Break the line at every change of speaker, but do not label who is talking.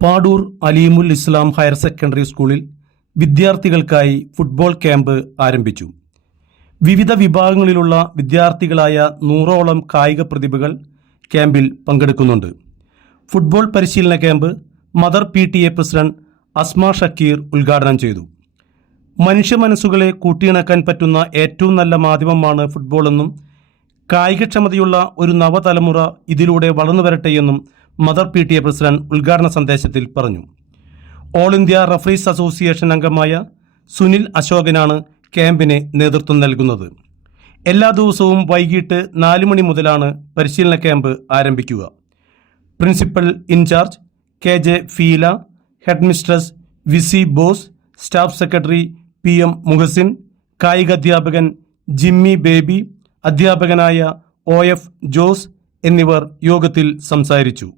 Padur Aleemul Islam higher secondary സ്കൂളിൽ വിദ്യാർത്ഥികൾക്കായി football camp ആരംഭിച്ചു. വിവിധ വിഭാഗങ്ങളിലുള്ള വിദ്യാർത്ഥികളായ നൂറോളം കായിക പ്രതിഭകൾ ക്യാമ്പിൽ പങ്കെടുക്കുന്നുണ്ട്. ഫുട്ബോൾ പരിശീലന camp mother P T A president Asma Shakeer ഉദ്ഘാടനം ചെയ്തു. മനുഷ്യ മനസ്സുകളെ കൂട്ടിയിണക്കാൻ പറ്റുന്ന ഏറ്റവും നല്ല മാധ്യമമാണ് ഫുട്ബോളെന്നും കായികക്ഷമതയുള്ള ഒരു നവതലമുറ ഇതിലൂടെ വളർന്നു വരട്ടെയെന്നും mother P T A president ഉദ്ഘാടന സന്ദേശത്തിൽ പറഞ്ഞു. ഓൾ ഇന്ത്യ റഫറീസ് അസോസിയേഷൻ അംഗമായ സുനിൽ അശോകനാണ് ക്യാമ്പിന് നേതൃത്വം നൽകുന്നത്. എല്ലാ ദിവസവും വൈകിട്ട് നാല് മണി മുതലാണ് പരിശീലന ക്യാമ്പ് ആരംഭിക്കുക. Principal in charge K J Feela headmistress VC Bose staff secretary P M Muhasin കായിക അധ്യാപകൻ ജിമ്മി ബേബി അധ്യാപകനായ ഒ എഫ് ജോസ് എന്നിവർ യോഗത്തിൽ സംസാരിച്ചു.